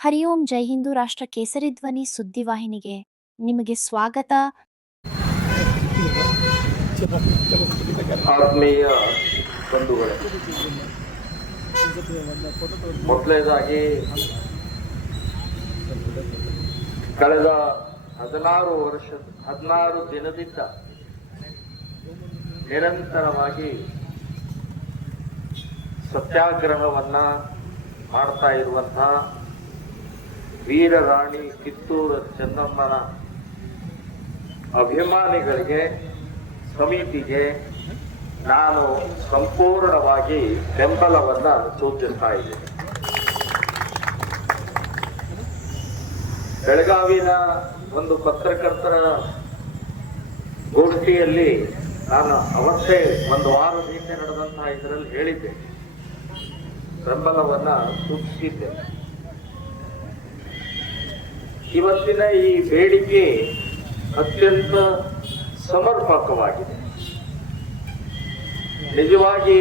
ಹರಿ ಓಂ ಜೈ ಹಿಂದೂ ರಾಷ್ಟ್ರ ಕೇಸರಿ ಧ್ವನಿ ಸುದ್ದಿವಾಹಿನಿಗೆ ನಿಮಗೆ ಸ್ವಾಗತ. ಆತ್ಮೀಯ ಬಂಧುಗಳೇ, ಮೊದಲನೇದಾಗಿ ಕಳೆದ 16 ದಿನದಿಂದ ನಿರಂತರವಾಗಿ ಸತ್ಯಾಗ್ರಹವನ್ನ ಮಾಡ್ತಾ ಇರುವಂತಹ ವೀರರಾಣಿ ಕಿತ್ತೂರು ಚೆನ್ನಮ್ಮನ ಅಭಿಮಾನಿಗಳಿಗೆ, ಸಮಿತಿಗೆ ನಾನು ಸಂಪೂರ್ಣವಾಗಿ ಬೆಂಬಲವನ್ನ ಸೂಚಿಸ್ತಾ ಇದ್ದೇನೆ. ಬೆಳಗಾವಿನ ಒಂದು ಪತ್ರಕರ್ತರ ಗೋಷ್ಠಿಯಲ್ಲಿ ನಾನು ಅವತ್ತೇ ಒಂದು ವಾರದ ಹಿಂದೆ ನಡೆದಂತಹ ಇದರಲ್ಲಿ ಹೇಳಿದ್ದೆ, ಬೆಂಬಲವನ್ನ ಸೂಚಿಸಿದ್ದೆ. ಇವತ್ತಿನ ಈ ಬೇಡಿಕೆ ಅತ್ಯಂತ ಸಮರ್ಪಕವಾಗಿದೆ. ನಿಜವಾಗಿ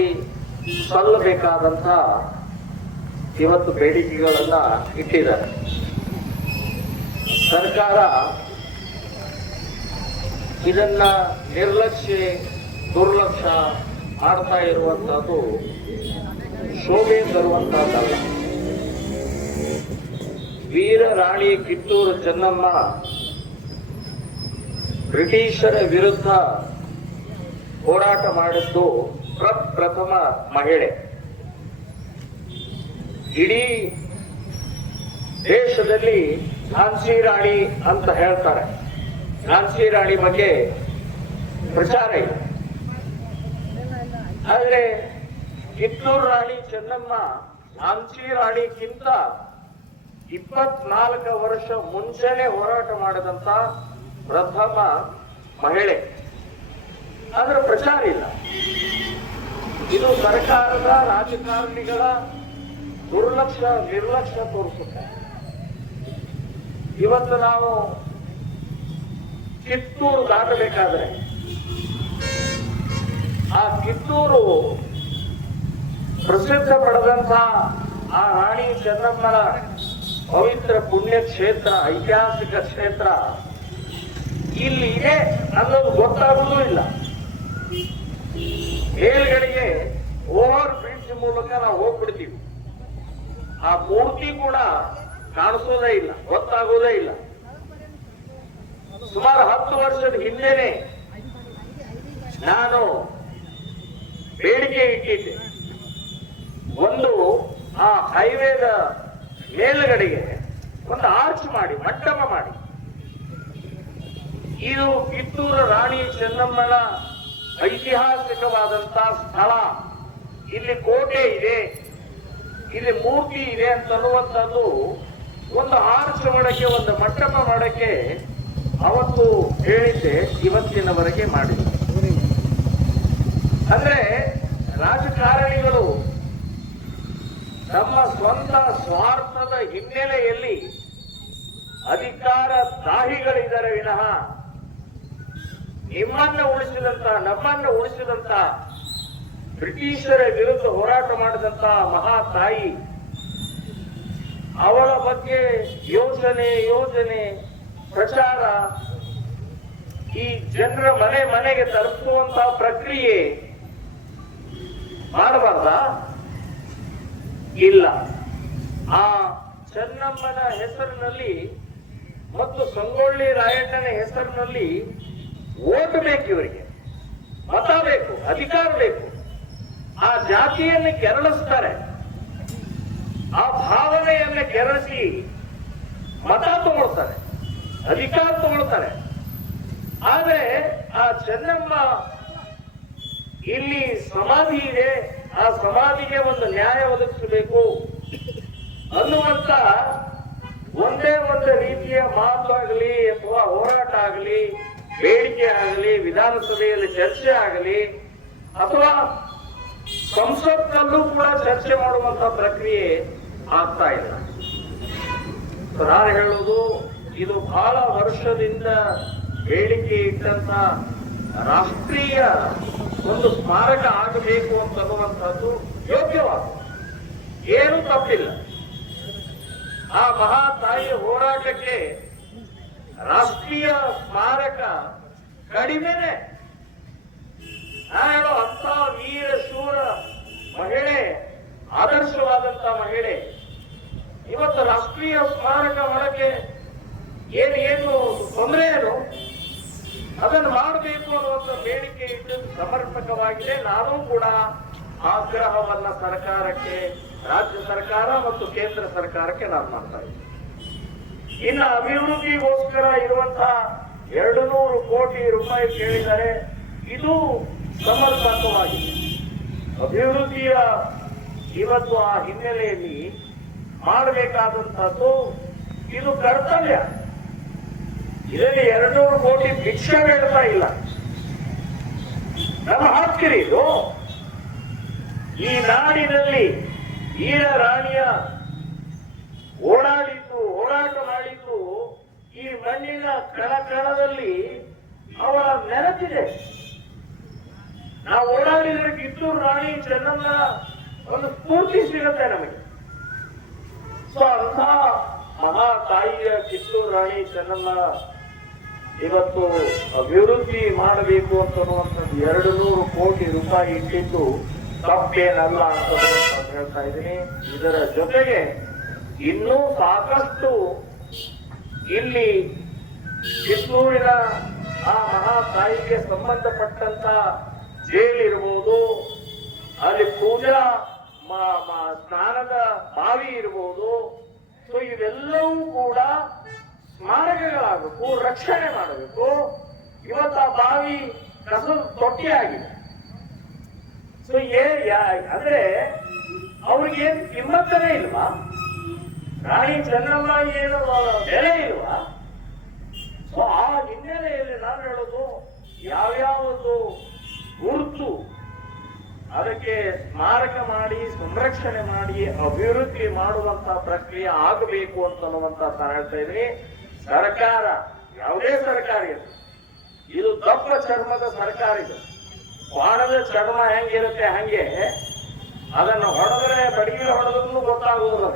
ಸಲ್ಲಬೇಕಾದಂತ ಇವತ್ತು ಬೇಡಿಕೆಗಳನ್ನ ಇಟ್ಟಿದ್ದಾರೆ. ಸರ್ಕಾರ ಇದನ್ನ ದುರ್ಲಕ್ಷ್ಯ ಮಾಡ್ತಾ ಇರುವಂತಹದ್ದು ಶೋಭೆ ತರುವಂತಹದ್ದಲ್ಲ. ವೀರರಾಣಿ ಕಿತ್ತೂರು ಚೆನ್ನಮ್ಮ ಬ್ರಿಟಿಷರ ವಿರುದ್ಧ ಹೋರಾಟ ಮಾಡಿದ್ದು ಪ್ರಪ್ರಥಮ ಮಹಿಳೆ. ಇಡೀ ದೇಶದಲ್ಲಿ ಝಾನ್ಸಿ ರಾಣಿ ಅಂತ ಹೇಳ್ತಾರೆ. ಝಾನ್ಸಿ ರಾಣಿ ಬಗ್ಗೆ ಪ್ರಚಾರ ಇದೆ. ಆದ್ರೆ ಕಿತ್ತೂರು ರಾಣಿ ಚೆನ್ನಮ್ಮ ಝಾನ್ಸಿ ರಾಣಿಗಿಂತ 24 ವರ್ಷ ಮುಂಚೆನೆ ಹೋರಾಟ ಮಾಡಿದಂತ ಪ್ರಥಮ ಮಹಿಳೆ. ಆದ್ರೆ ಪ್ರಚಾರ ಇಲ್ಲ. ಇದು ಸರ್ಕಾರದ ರಾಜಕಾರಣಿಗಳ ನಿರ್ಲಕ್ಷ್ಯ ತೋರಿಸುತ್ತೆ. ಇವತ್ತು ನಾವು ಕಿತ್ತೂರು ದಾಟಬೇಕಾದ್ರೆ ಆ ಕಿತ್ತೂರು ಪ್ರಸಿದ್ಧ ಪಡೆದಂತ ಆ ರಾಣಿ ಚೆನ್ನಮ್ಮನ ಪವಿತ್ರ ಪುಣ್ಯ ಕ್ಷೇತ್ರ, ಐತಿಹಾಸಿಕ ಕ್ಷೇತ್ರ ಇಲ್ಲಿ ಇದೆ ಅನ್ನೋದು ಗೊತ್ತಾಗುವುದೂ ಇಲ್ಲ. ಮೇಲ್ಗಡೆಗೆ ಓವರ್ ಬ್ರಿಡ್ಜ್ ಮೂಲಕ ನಾವು ಹೋಗ್ಬಿಡ್ತೀವಿ. ಆ ಮೂರ್ತಿ ಕೂಡ ಕಾಣಿಸೋದೇ ಇಲ್ಲ, ಗೊತ್ತಾಗೋದೇ ಇಲ್ಲ. ಸುಮಾರು 10 ವರ್ಷದ ಹಿಂದೆನೆ ನಾನು ಬೇಡಿಕೆ ಇಟ್ಟಿದ್ದೆ. ಒಂದು ಆ ಹೈವೇದ ಮೇಲ್ಗಡೆಗೆ ಒಂದು ಆರ್ಚ್ ಮಾಡಿ, ಮಂಟಪ ಮಾಡಿ, ಇದು ಕಿತ್ತೂರು ರಾಣಿ ಚೆನ್ನಮ್ಮನ ಐತಿಹಾಸಿಕವಾದಂತ ಸ್ಥಳ, ಇಲ್ಲಿ ಕೋಟೆ ಇದೆ, ಇಲ್ಲಿ ಮೂರ್ತಿ ಇದೆ ಅಂತನ್ನುವಂಥದ್ದು ಒಂದು ಆರ್ಚ್ ಮಾಡಕ್ಕೆ, ಒಂದು ಮಂಟಪ ಮಾಡಕ್ಕೆ ಅವತ್ತು ಹೇಳಿದ್ದೆ. ಇವತ್ತಿನವರೆಗೆ ಮಾಡಿದೆ. ಅಂದ್ರೆ ರಾಜಕಾರಣಿಗಳು ನಮ್ಮ ಸ್ವಂತ ಸ್ವಾರ್ಥದ ಹಿನ್ನೆಲೆಯಲ್ಲಿ ಅಧಿಕಾರ ದಾಹಿಗಳಿದ್ದಾರೆ ವಿನಃ ನಮ್ಮನ್ನು ಉಳಿಸಿದಂತ ಬ್ರಿಟಿಷರ ವಿರುದ್ಧ ಹೋರಾಟ ಮಾಡಿದಂತ ಮಹಾ ತಾಯಿ, ಅವಳ ಬಗ್ಗೆ ಯೋಜನೆ ಪ್ರಚಾರ, ಈ ಜನರ ಮನೆಗೆ ತಲುಪುವಂತ ಪ್ರಕ್ರಿಯೆ ಮಾಡಬಾರ್ದ? ಇಲ್ಲ. ಆ ಚೆನ್ನಮ್ಮನ ಹೆಸರಿನಲ್ಲಿ ಮತ್ತು ಸಂಗೊಳ್ಳಿ ರಾಯಣ್ಣನ ಹೆಸರಿನಲ್ಲಿ ಓಟ್ ಬೇಕು, ಇವರಿಗೆ ಮತ ಬೇಕು, ಅಧಿಕಾರ ಬೇಕು. ಆ ಜಾತಿಯನ್ನು ಕೆರಳಿಸ್ತಾರೆ, ಆ ಭಾವನೆಯನ್ನು ಕೆರಳಿಸಿ ಮತ ತಗೊಳ್ತಾರೆ, ಅಧಿಕಾರ ತಗೊಳ್ತಾರೆ. ಆದ್ರೆ ಆ ಚೆನ್ನಮ್ಮ ಇಲ್ಲಿ ಸಮಾಧಿ ಇದೆ, ಆ ಸಮಾಧಿಗೆ ಒಂದು ನ್ಯಾಯ ಒದಗಿಸಬೇಕು ಅನ್ನುವಂತ ಒಂದೇ ಒಂದು ರೀತಿಯ ಮಾತಾಗಲಿ ಅಥವಾ ಹೋರಾಟ ಆಗಲಿ, ಬೇಡಿಕೆ ಆಗಲಿ, ವಿಧಾನಸಭೆಯಲ್ಲಿ ಚರ್ಚೆ ಆಗಲಿ ಅಥವಾ ಸಂಸತ್ನಲ್ಲೂ ಕೂಡ ಚರ್ಚೆ ಮಾಡುವಂತ ಪ್ರಕ್ರಿಯೆ ಆಗ್ತಾ ಇಲ್ಲ. ನಾನು ಹೇಳುವುದು, ಇದು ಬಹಳ ವರ್ಷದಿಂದ ಬೇಡಿಕೆ ಇಟ್ಟಂತ ರಾಷ್ಟ್ರೀಯ ಒಂದು ಸ್ಮಾರಕ ಆಗಬೇಕು ಅಂತನ್ನುವಂಥದ್ದು ಯೋಗ್ಯವಾದ, ಏನೂ ತಪ್ಪಿಲ್ಲ. ಆ ಮಹಾತಾಯಿಯ ಹೋರಾಟಕ್ಕೆ ರಾಷ್ಟ್ರೀಯ ಸ್ಮಾರಕ ಕಡಿಮೆನೆ. ನಾನು ಅಂತ ವೀರ ಶೂರ ಮಹಿಳೆ, ಆದರ್ಶವಾದಂತ ಮಹಿಳೆ ಇವತ್ತು ರಾಷ್ಟ್ರೀಯ ಸ್ಮಾರಕ ಮಾಡಕ್ಕೆ ಏನು ತೊಂದರೆ ಏನು, ಅದನ್ನು ಮಾಡಬೇಕು ಅನ್ನುವಂಥ ಬೇಡಿಕೆ ಇಟ್ಟು ಸಮರ್ಪಕವಾಗಿದೆ. ನಾನು ಕೂಡ ಆಗ್ರಹವನ್ನ ಸರ್ಕಾರಕ್ಕೆ, ರಾಜ್ಯ ಸರ್ಕಾರ ಮತ್ತು ಕೇಂದ್ರ ಸರ್ಕಾರಕ್ಕೆ ನಾನು ಮಾಡ್ತಾ ಇದ್ದೀನಿ. ಇನ್ನು ಅಭಿವೃದ್ಧಿಗೋಸ್ಕರ ಇರುವಂತಹ 200 ಕೋಟಿ ರೂಪಾಯಿ ಕೇಳಿದರೆ ಇದು ಸಮರ್ಪಕವಾಗಿದೆ. ಅಭಿವೃದ್ಧಿಯ ಇವತ್ತು ಆ ಹಿನ್ನೆಲೆಯಲ್ಲಿ ಮಾಡಬೇಕಾದಂತಹದ್ದು ಇದು ಕರ್ತವ್ಯ. ಇದರಲ್ಲಿ 200 ಕೋಟಿ ಭಿಕ್ಷೆ ಬೇಡ್ತಾ ಇಲ್ಲ, ನಮ್ಮ ಹಕ್ಕಿರಿ ಇದು. ಈ ನಾಡಿನಲ್ಲಿ ವೀರ ರಾಣಿಯ ಓಡಾಟ ಮಾಡಿದ್ದು ಈ ಮಣ್ಣಿನ ಕಣಕಣದಲ್ಲಿ ಅವರ ನೆನಪಿದೆ. ನಾವು ಓಡಾಡಿದ್ರೆ ಕಿತ್ತೂರು ರಾಣಿ ಚೆನ್ನಮ್ಮ ಒಂದು ಸ್ಫೂರ್ತಿ ಸಿಗುತ್ತೆ ನಮಗೆ. ಸೊ ಅಂಥ ಮಹಾ ತಾಯಿಯ ಕಿತ್ತೂರು ರಾಣಿ ಚೆನ್ನಮ್ಮ ಇವತ್ತು ಅಭಿವೃದ್ಧಿ ಮಾಡಬೇಕು ಅಂತನ್ನುವಂಥದ್ದು 200 ಕೋಟಿ ರೂಪಾಯಿ ಇಟ್ಟಿದ್ದು ತಪ್ಪೇನಲ್ಲ ಅಂತ ಹೇಳ್ತಾ ಇದ್ದೀನಿ. ಇದರ ಜೊತೆಗೆ ಇನ್ನೂ ಸಾಕಷ್ಟು ಇಲ್ಲಿ ಕಿತ್ತೂರಿನ ಆ ಮಹಾ ತಾಯಿಗೆ ಸಂಬಂಧಪಟ್ಟಂತ ಜೈಲ್ ಇರಬಹುದು, ಅಲ್ಲಿ ಪೂಜಾ ಸ್ನಾನದ ಬಾವಿ ಇರಬಹುದು. ಸೊ ಇವೆಲ್ಲವೂ ಕೂಡ ಸ್ಮಾರಕಗಳಾಗಬೇಕು, ರಕ್ಷಣೆ ಮಾಡಬೇಕು. ಇವತ್ತು ಆ ಬಾವಿ ಕಸದ ತೊಟ್ಟಿ ಆಗಿದೆ. ಸೊ ಅಂದ್ರೆ ಅವ್ರಿಗೇನು ಕಿಮ್ಮತ್ತನೇ ಇಲ್ವಾ? ರಾಣಿ ಚೆನ್ನಮ್ಮ ಏನು ಬೆಲೆ ಇಲ್ವಾ? ಸೊ ಆ ಹಿನ್ನೆಲೆಯಲ್ಲಿ ನಾನು ಹೇಳೋದು, ಯಾವ್ಯಾವುದು ಗುರುತು ಅದಕ್ಕೆ ಸ್ಮಾರಕ ಮಾಡಿ, ಸಂರಕ್ಷಣೆ ಮಾಡಿ, ಅಭಿವೃದ್ಧಿ ಮಾಡುವಂತ ಪ್ರಕ್ರಿಯೆ ಆಗಬೇಕು ಅಂತನ್ನುವಂತ ನಾನು ಹೇಳ್ತಾ ಇದ್ದೀನಿ. ಸರ್ಕಾರ, ಯಾವುದೇ ಸರ್ಕಾರ ಇದು ದಪ್ಪ ಚರ್ಮದ ಸರ್ಕಾರ. ಇದು ಬಾಣದ ಚರ್ಮ ಹೆಂಗಿರುತ್ತೆ ಹಂಗೆ ಅದನ್ನು ಹೊಡೆದ್ರೆ, ಬಡಿಗೆ ಹೊಡೆದ್ರೂ ಗೊತ್ತಾಗುವುದಿಲ್ಲ.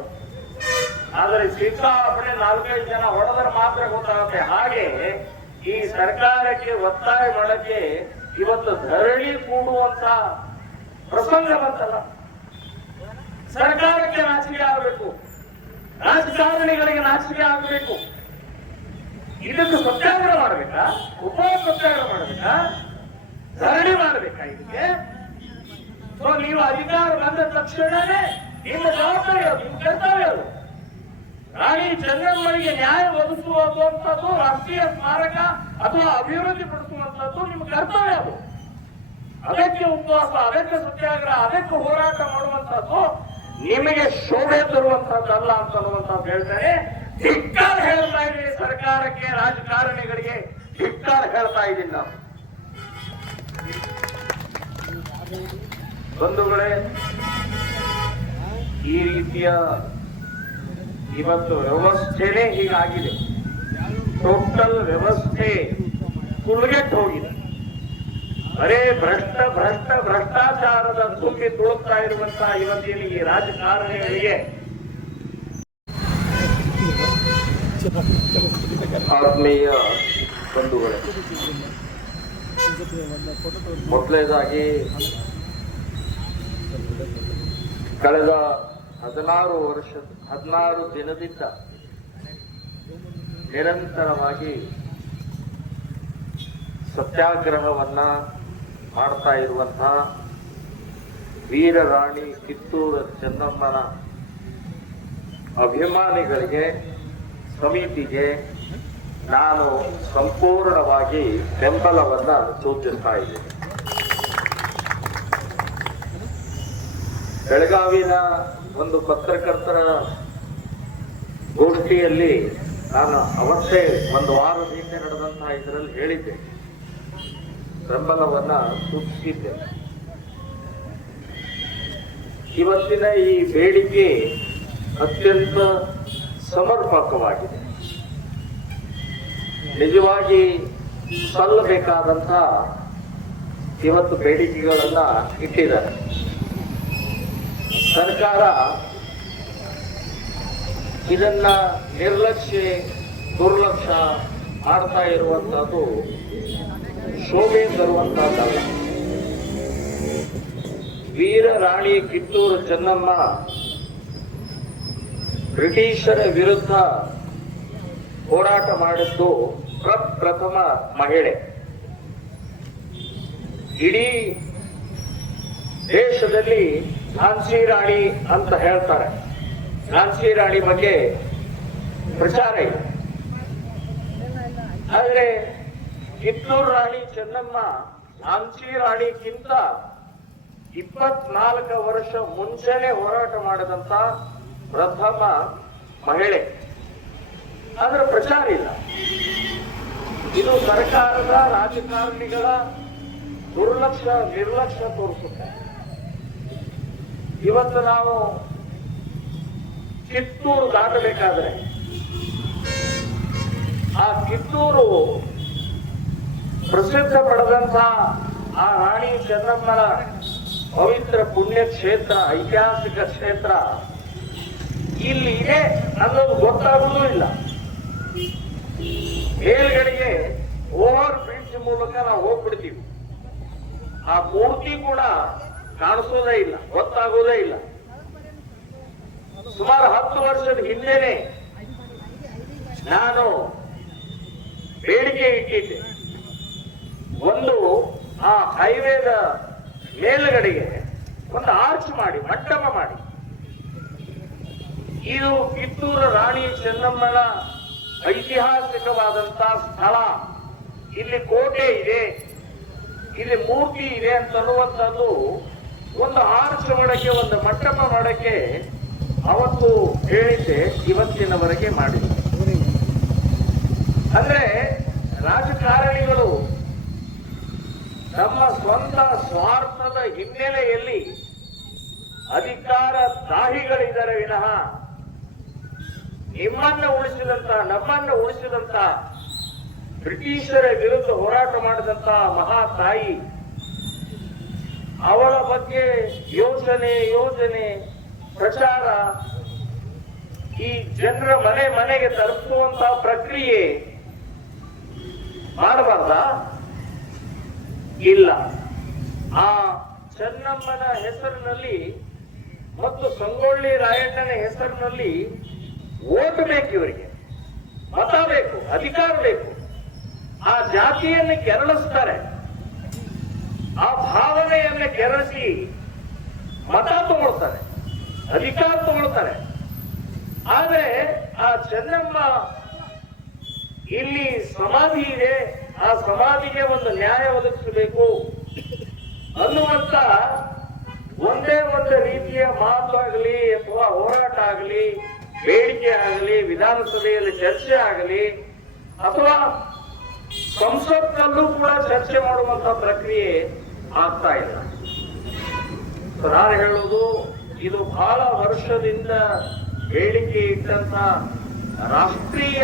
ಆದರೆ ಸಿಕ್ಕಾಪಟ್ಟೆ 4-5 ಜನ ಹೊಡೆದ್ರೆ ಮಾತ್ರ ಗೊತ್ತಾಗುತ್ತೆ. ಹಾಗೆ ಈ ಸರ್ಕಾರಕ್ಕೆ ಒತ್ತಾಯ ಮಾಡಕ್ಕೆ ಇವತ್ತು ಧರಣಿ ಕೂಡುವಂತ ಪ್ರಸಂಗ ಬಂತಲ್ಲ. ಸರ್ಕಾರಕ್ಕೆ ನಾಚಿಕೆ ಆಗಬೇಕು, ರಾಜಕಾರಣಿಗಳಿಗೆ ನಾಚಿಕೆ ಆಗಬೇಕು. ಇದಕ್ಕೆ ಸತ್ಯಾಗ್ರಹ ಮಾಡಬೇಕಾ? ಉಪವಾಸ ಸತ್ಯಾಗ್ರಹ ಮಾಡಬೇಕಾ? ಧರಣಿ ಮಾಡಬೇಕಾ? ಇದಕ್ಕೆ ಸೊ ನೀವು ಅಧಿಕಾರ ಬಂದ ತಕ್ಷಣವೇ ನಿಮ್ಮ ಜವಾಬ್ದಾರಿ ಅದು, ನಿಮ್ಮ ಕರ್ತವ್ಯ ಅದು. ರಾಣಿ ಚೆನ್ನಮ್ಮನಿಗೆ ನ್ಯಾಯ ಒದಗಿಸುವಂತದ್ದು, ರಾಷ್ಟ್ರೀಯ ಸ್ಮಾರಕ ಅಥವಾ ಅಭಿವೃದ್ಧಿ ಪಡಿಸುವಂತದ್ದು ನಿಮ್ಮ ಕರ್ತವ್ಯ ಅದು. ಅದಕ್ಕೆ ಉಪವಾಸ, ಅದಕ್ಕೆ ಸತ್ಯಾಗ್ರಹ, ಅದಕ್ಕೆ ಹೋರಾಟ ಮಾಡುವಂತದ್ದು ನಿಮಗೆ ಶೋಭೆ ತರುವಂತದ್ದಲ್ಲ ಅಂತ ಹೇಳ್ತಾರೆ. ಧಿಕ್ಕಾರ ಹೇಳ್ತಾ ಇದ್ದೀನಿ ಸರ್ಕಾರಕ್ಕೆ, ರಾಜಕಾರಣಿಗಳಿಗೆ ಧಿಕ್ಕಾರ ಹೇಳ್ತಾ ಇದ್ದೀನಿ ನಾವು. ಬಂಧುಗಳೇ, ಈ ರೀತಿಯ ಇವತ್ತು ವ್ಯವಸ್ಥೆನೇ ಹೀಗಾಗಿದೆ. ಟೋಟಲ್ ವ್ಯವಸ್ಥೆ ಕುಲ್ಗೆಟ್ಟು ಹೋಗಿದೆ. ಬರೇ ಭ್ರಷ್ಟಾಚಾರದ ತುಂಬಿ ತುಳುಕ್ತಾ ಇರುವಂತಹ ಇವತ್ತಿನ ಈ ರಾಜಕಾರಣಿಗಳಿಗೆ ಆತ್ಮೀಯ ಬಂಧುಗಳೇ, ಮೊದಲನೇದಾಗಿ ಕಳೆದ 16 ದಿನದಿಂದ ನಿರಂತರವಾಗಿ ಸತ್ಯಾಗ್ರಹವನ್ನ ಮಾಡ್ತಾ ಇರುವಂತಹ ವೀರ ರಾಣಿ ಕಿತ್ತೂರು ಚೆನ್ನಮ್ಮನ ಅಭಿಮಾನಿಗಳಿಗೆ, ಸಮಿತಿಗೆ ನಾನು ಸಂಪೂರ್ಣವಾಗಿ ಬೆಂಬಲವನ್ನ ಸೂಚಿಸ್ತಾ ಇದ್ದೇನೆ. ಬೆಳಗಾವಿನ ಒಂದು ಪತ್ರಕರ್ತರ ಗೋಷ್ಠಿಯಲ್ಲಿ ನಾನು ಅವತ್ತೇ ಒಂದು ವಾರದ ಹಿಂದೆ ನಡೆದಂತಹ ಇದರಲ್ಲಿ ಹೇಳಿದ್ದೆ, ಬೆಂಬಲವನ್ನ ಸೂಚಿಸಿದ್ದೆ. ಇವತ್ತಿನ ಈ ಬೇಡಿಕೆ ಅತ್ಯಂತ ಸಮರ್ಪಕವಾಗಿದೆ. ನಿಜವಾಗಿ ಸಲ್ಲಬೇಕಾದಂತ ಇವತ್ತು ಬೇಡಿಕೆಗಳನ್ನ ಇಟ್ಟಿದ್ದಾರೆ. ಸರ್ಕಾರ ಇದನ್ನ ನಿರ್ಲಕ್ಷ್ಯ ದುರ್ಲಕ್ಷ್ಯ ಮಾಡ್ತಾ ಇರುವಂತಹದ್ದು ಶೋಭೆ ತರುವಂತಹದ್ದಲ್ಲ. ವೀರ ರಾಣಿ ಕಿತ್ತೂರು ಚೆನ್ನಮ್ಮ ಬ್ರಿಟಿಷರ ವಿರುದ್ಧ ಹೋರಾಟ ಮಾಡಿದ್ದು ಪ್ರಪ್ರಥಮ ಮಹಿಳೆ. ಇಡೀ ದೇಶದಲ್ಲಿ ಝಾನ್ಸಿ ರಾಣಿ ಅಂತ ಹೇಳ್ತಾರೆ. ಝಾನ್ಸಿ ರಾಣಿ ಬಗ್ಗೆ ಪ್ರಚಾರ ಇದೆ. ಆದರೆ ಕಿತ್ತೂರು ರಾಣಿ ಚೆನ್ನಮ್ಮ ಝಾನ್ಸಿ ರಾಣಿಗಿಂತ 24 ವರ್ಷ ಮುಂಚೆನೆ ಹೋರಾಟ ಮಾಡಿದಂತ ಪ್ರಥಮ ಮಹಿಳೆ. ಅದರ ಪ್ರಚಾರ ಇಲ್ಲ. ಇದು ಸರ್ಕಾರದ ರಾಜಕಾರಣಿಗಳ ದುರ್ಲಕ್ಷ್ಯ ನಿರ್ಲಕ್ಷ್ಯ ತೋರಿಸುತ್ತೆ. ಇವತ್ತು ನಾವು ಕಿತ್ತೂರು ದಾಟಬೇಕಾದ್ರೆ ಆ ಕಿತ್ತೂರು ಪ್ರಸಿದ್ಧ ಪಡೆದಂತ ಆ ರಾಣಿ ಚೆನ್ನಮ್ಮನ ಪವಿತ್ರ ಪುಣ್ಯ ಕ್ಷೇತ್ರ, ಐತಿಹಾಸಿಕ ಕ್ಷೇತ್ರ ಇಲ್ಲಿ ಇದೆ ಅನ್ನೋದು ಗೊತ್ತಾಗುವುದೂ ಇಲ್ಲ. ಮೇಲ್ಗಡೆಗೆ ಓವರ್ ಬ್ರಿಡ್ಜ್ ಮೂಲಕ ನಾವು ಹೋಗ್ಬಿಡ್ತೀವಿ. ಆ ಮೂರ್ತಿ ಕೂಡ ಕಾಣಿಸೋದೇ ಇಲ್ಲ, ಗೊತ್ತಾಗೋದೇ ಇಲ್ಲ. ಸುಮಾರು 10 ವರ್ಷದ ಹಿಂದೆನೆ ನಾನು ಬೇಡಿಕೆ ಇಟ್ಟಿದ್ದೆ. ಒಂದು ಆ ಹೈವೇದ ಮೇಲ್ಗಡೆಗೆ ಒಂದು ಆರ್ಚ್ ಮಾಡಿ, ಮಂಟಪ ಮಾಡಿ, ಇದು ಕಿತ್ತೂರು ರಾಣಿ ಚೆನ್ನಮ್ಮನ ಐತಿಹಾಸಿಕವಾದಂತಹ ಸ್ಥಳ, ಇಲ್ಲಿ ಕೋಟೆ ಇದೆ, ಇಲ್ಲಿ ಮೂರ್ತಿ ಇದೆ ಅಂತನ್ನುವಂಥದ್ದು ಒಂದು ಆರ್ಚ್ ಮಾಡಕ್ಕೆ, ಒಂದು ಮಂಟಪ ಮಾಡಕ್ಕೆ ಅವತ್ತು ಹೇಳಿದ್ದೆ. ಇವತ್ತಿನವರೆಗೆ ಮಾಡಿದೆ. ಅಂದ್ರೆ ರಾಜಕಾರಣಿಗಳು ನಮ್ಮ ಸ್ವಂತ ಸ್ವಾರ್ಥದ ಹಿನ್ನೆಲೆಯಲ್ಲಿ ಅಧಿಕಾರ ದಾಹಿಗಳಿದ್ದಾರೆ ವಿನಃ ನಿಮ್ಮನ್ನ ಉಳಿಸಿದಂತ, ನಮ್ಮನ್ನ ಉಳಿಸಿದಂತ, ಬ್ರಿಟಿಷರ ವಿರುದ್ಧ ಹೋರಾಟ ಮಾಡಿದಂತ ಮಹಾ ತಾಯಿ ಅವಳ ಬಗ್ಗೆ ಯೋಜನೆ ಪ್ರಚಾರ, ಈ ಜನರ ಮನೆ ಮನೆಗೆ ತಲುಪುವಂತಹ ಪ್ರಕ್ರಿಯೆ ಮಾಡಬಾರ್ದ? ಇಲ್ಲ. ಆ ಚೆನ್ನಮ್ಮನ ಹೆಸರಿನಲ್ಲಿ ಮತ್ತು ಸಂಗೊಳ್ಳಿ ರಾಯಣ್ಣನ ಹೆಸರಿನಲ್ಲಿ ಓಟ್ ಬೇಕು, ಇವರಿಗೆ ಮತ ಬೇಕು, ಅಧಿಕಾರ ಬೇಕು. ಆ ಜಾತಿಯನ್ನು ಕೆರಳಿಸ್ತಾರೆ, ಆ ಭಾವನೆಯನ್ನು ಕೆರಳಿಸಿ ಮತ ತಗೊಳ್ತಾರೆ, ಅಧಿಕಾರ ತಗೊಳ್ತಾರೆ. ಆದ್ರೆ ಆ ಚೆನ್ನಮ್ಮ ಇಲ್ಲಿ ಸಮಾಧಿ ಇದೆ, ಆ ಸಮಾಧಿಗೆ ಒಂದು ನ್ಯಾಯ ಒದಗಿಸಬೇಕು ಅನ್ನುವಂತ ಒಂದೇ ಒಂದು ರೀತಿಯ ಮಾತು ಆಗಲಿ ಅಥವಾ ಹೋರಾಟ ಆಗಲಿ, ಬೇಡಿಕೆ ಆಗಲಿ, ವಿಧಾನಸಭೆಯಲ್ಲಿ ಚರ್ಚೆ ಆಗಲಿ ಅಥವಾ ಸಂಸತ್ನಲ್ಲೂ ಕೂಡ ಚರ್ಚೆ ಮಾಡುವಂತ ಪ್ರಕ್ರಿಯೆ ಆಗ್ತಾ ಇಲ್ಲ. ನಾನು ಹೇಳುವುದು, ಇದು ಬಹಳ ವರ್ಷದಿಂದ ಬೇಡಿಕೆ ಇಟ್ಟಂತ ರಾಷ್ಟ್ರೀಯ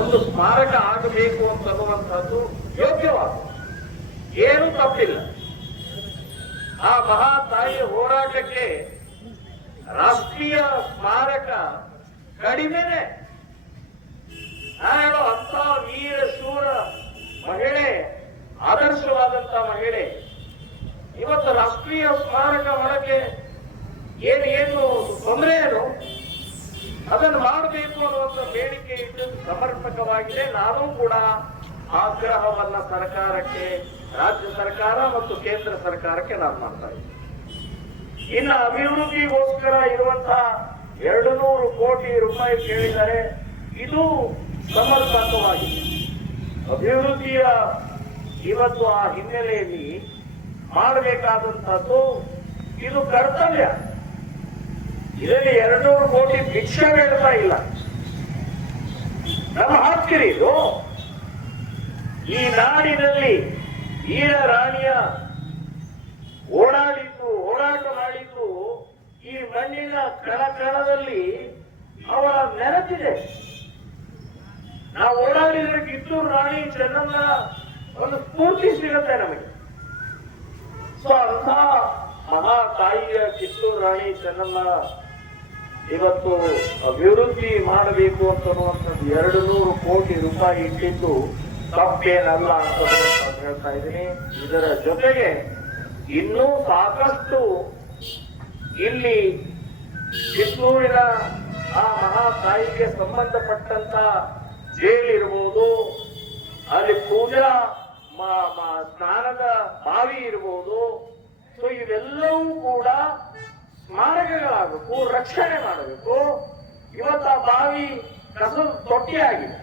ಒಂದು ಸ್ಮಾರಕ ಆಗಬೇಕು ಅಂತನ್ನುವಂಥದ್ದು ಯೋಗ್ಯವಾದ, ಏನೂ ತಪ್ಪಿಲ್ಲ. ಆ ಮಹಾ ತಾಯಿಯ ಹೋರಾಟಕ್ಕೆ ರಾಷ್ಟ್ರೀಯ ಸ್ಮಾರಕ ಕಡಿಮೆನೆ. ನಾನು ಹೇಳೋ ಅಂತ ವೀರ ಶೂರ ಮಹಿಳೆ, ಆದರ್ಶವಾದಂತ ಮಹಿಳೆ ಇವತ್ತು ರಾಷ್ಟ್ರೀಯ ಸ್ಮಾರಕ ಮಾಡಕ್ಕೆ ಏನು ತೊಂದರೆ ಏನು? ಅದನ್ನು ಮಾಡಬೇಕು ಅನ್ನುವಂಥ ಬೇಡಿಕೆ ಇಟ್ಟು ಸಮರ್ಪಕವಾಗಿದೆ. ನಾನು ಕೂಡ ಆಗ್ರಹವನ್ನ ಸರ್ಕಾರಕ್ಕೆ, ರಾಜ್ಯ ಸರ್ಕಾರ ಮತ್ತು ಕೇಂದ್ರ ಸರ್ಕಾರಕ್ಕೆ ನಾನು ಮಾಡ್ತಾ ಇದ್ದೀನಿ. ಇನ್ನು ಅಭಿವೃದ್ಧಿಗೋಸ್ಕರ ಇರುವಂತಹ 200 ಕೋಟಿ ರೂಪಾಯಿ ಕೇಳಿದರೆ ಇದು ಸಮರ್ಪಕವಾಗಿದೆ. ಅಭಿವೃದ್ಧಿಯ ಇವತ್ತು ಆ ಹಿನ್ನೆಲೆಯಲ್ಲಿ ಮಾಡಬೇಕಾದಂತಹದ್ದು ಇದು ಕರ್ತವ್ಯ. ಇದರಲ್ಲಿ 200 ಕೋಟಿ ಭಿಕ್ಷೆ ಬೇಡ್ತಾ ಇಲ್ಲ, ನಮ್ಮ ಹಕ್ಕಿರಿ ಇದು. ಈ ನಾಡಿನಲ್ಲಿ ವೀರ ರಾಣಿಯ ಓಡಾಟ ಮಾಡಿದ್ದು ಈ ಮಣ್ಣಿನ ಕಣಕಣದಲ್ಲಿ ಅವರ ನೆನಪಿದೆ. ನಾವು ಓಡಾಡಿದ್ರೆ ಕಿತ್ತೂರು ರಾಣಿ ಚೆನ್ನಮ್ಮ ಒಂದು ಸ್ಫೂರ್ತಿ ಸಿಗುತ್ತೆ ನಮಗೆ. ಸೊ ಅಂಥ ಮಹಾ ತಾಯಿಯ ಕಿತ್ತೂರು ರಾಣಿ ಚೆನ್ನಮ್ಮ ಇವತ್ತು ಅಭಿವೃದ್ಧಿ ಮಾಡಬೇಕು ಅಂತನ್ನುವಂಥದ್ದು 200 ಕೋಟಿ ರೂಪಾಯಿ ಇಟ್ಟಿದ್ದು ತಪ್ಪೇನಲ್ಲ ಅಂತ ಹೇಳ್ತಾ ಇದ್ದೀನಿ. ಇದರ ಜೊತೆಗೆ ಇನ್ನೂ ಸಾಕಷ್ಟು ಇಲ್ಲಿ ಕಿತ್ತೂರಿನ ಆ ಮಹಾತಾಯಿಗೆ ಸಂಬಂಧಪಟ್ಟಂತ ಜೈಲಿರ್ಬೋದು, ಅಲ್ಲಿ ಪೂಜಾ ಸ್ನಾನದ ಬಾವಿ ಇರ್ಬೋದು. ಸೊ ಇವೆಲ್ಲವೂ ಕೂಡ ಸ್ಮಾರಕಗಳಾಗಬೇಕು, ರಕ್ಷಣೆ ಮಾಡಬೇಕು. ಇವತ್ತು ಆ ಬಾವಿ ಕಸದ ತೊಟ್ಟಿ ಆಗಿದೆ.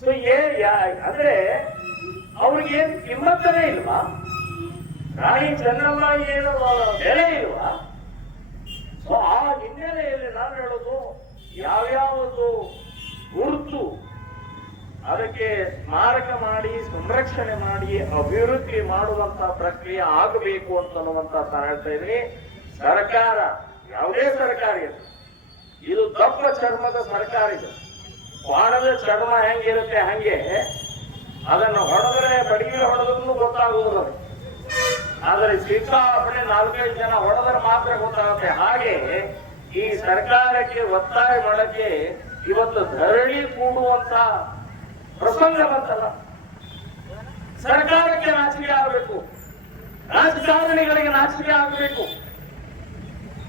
ಸೊ ಅಂದ್ರೆ ಅವ್ರಿಗೇನು ಕಿಮ್ಮತ್ತನೇ ಇಲ್ವಾ? ರಾಣಿ ಚೆನ್ನಮ್ಮ ಏನು ಬೆಲೆ ಇಲ್ವಾ? ಸೊ ಆ ಹಿನ್ನೆಲೆಯಲ್ಲಿ ನಾನು ಹೇಳೋದು, ಯಾವ್ಯಾವುದು ಗುರುತು ಅದಕ್ಕೆ ಸ್ಮಾರಕ ಮಾಡಿ ಸಂರಕ್ಷಣೆ ಮಾಡಿ ಅಭಿವೃದ್ಧಿ ಮಾಡುವಂತ ಪ್ರಕ್ರಿಯೆ ಆಗಬೇಕು ಅಂತನ್ನುವಂತ ನಾನು ಹೇಳ್ತಾ ಇದ್ದೀನಿ. ಸರ್ಕಾರ, ಯಾವುದೇ ಸರ್ಕಾರ ಇದು ದಪ್ಪ ಚರ್ಮದ ಸರ್ಕಾರ. ಇದು ಬಾಣದ ಚರ್ಮ ಹೆಂಗಿರುತ್ತೆ ಹಂಗೆ ಅದನ್ನು ಹೊಡೆದ್ರೆ ಬಡಿಗೆ ಹೊಡೆದ್ರೂ ಗೊತ್ತಾಗುವುದಿಲ್ಲ. ಆದರೆ ಸಿಕ್ಕಾಪಟ್ಟೆ 4-5 ಜನ ಹೊಡೆದ್ರೆ ಮಾತ್ರ ಗೊತ್ತಾಗುತ್ತೆ. ಹಾಗೆ ಈ ಸರ್ಕಾರಕ್ಕೆ ಒತ್ತಾಯ ಮಾಡಕ್ಕೆ ಇವತ್ತು ಧರಣಿ ಕೂಡುವಂತ ಪ್ರಸಂಗ ಬಂತಲ್ಲ. ಸರ್ಕಾರಕ್ಕೆ ನಾಚಿಕೆ ಆಗಬೇಕು, ರಾಜಕಾರಣಿಗಳಿಗೆ ನಾಚಿಕೆ ಆಗಬೇಕು.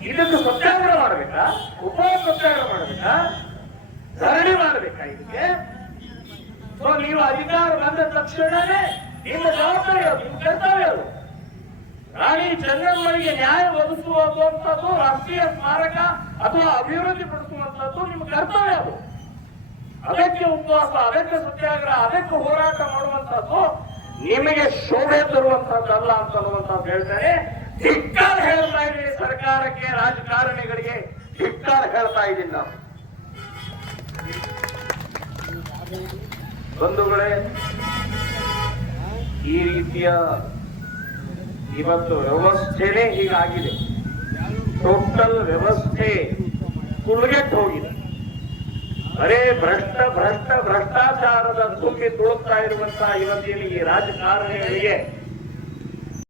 ಇದಕ್ಕೆ ಸತ್ಯಾಗ್ರಹ ಮಾಡಬೇಕಾ? ಉಪವಾಸ ಸತ್ಯಾಗ್ರಹ ಮಾಡಬೇಕಾ? ಧರಣಿ ಮಾಡಬೇಕಾ? ಇದಕ್ಕೆ ಸೊ ನೀವು ಅಧಿಕಾರ ಬಂದ ತಕ್ಷಣವೇ ನಿಮ್ಮ ಜವಾಬ್ದಾರಿ ಅದು, ನಿಮ್ಮ ಕರ್ತವ್ಯ ಅದು. ರಾಣಿ ಚೆನ್ನಮ್ಮನಿಗೆ ನ್ಯಾಯ ಒದಗಿಸುವಂತದ್ದು ರಾಷ್ಟ್ರೀಯ ಸ್ಮಾರಕ ಅಥವಾ ಅಭಿವೃದ್ಧಿ ಪಡಿಸುವಂತದ್ದು ನಿಮ್ಮ ಕರ್ತವ್ಯ ಅದು. ಅದಕ್ಕೆ ಉಪವಾಸ, ಅದಕ್ಕೆ ಸತ್ಯಾಗ್ರಹ, ಅದಕ್ಕೆ ಹೋರಾಟ ಮಾಡುವಂತದ್ದು ನಿಮಗೆ ಶೋಭೆ ತರುವಂತದ್ದಲ್ಲ ಅಂತ ಹೇಳ್ತಾರೆ. ಧಿಕ್ಕಾರ ಹೇಳ್ತಾ ಇದ್ದೀನಿ ಸರ್ಕಾರಕ್ಕೆ, ರಾಜಕಾರಣಿಗಳಿಗೆ ಧಿಕ್ಕಾರ ಹೇಳ್ತಾ ಇದ್ದೀನಿ ನಾವು. ಬಂಧುಗಳೇ, ಈ ರೀತಿಯ ಇವತ್ತು ವ್ಯವಸ್ಥೆನೇ ಹೀಗಾಗಿದೆ. ಟೋಟಲ್ ವ್ಯವಸ್ಥೆ ಕುಲ್ಗೆಟ್ಟು ಹೋಗಿದೆ. ಬರೇ ಭ್ರಷ್ಟಾಚಾರದ ತುಂಬಿ ತುಳುಕ್ತಾ ಇರುವಂತಹ ಇವತ್ತಿನ ಈ ರಾಜಕಾರಣಿಗಳಿಗೆ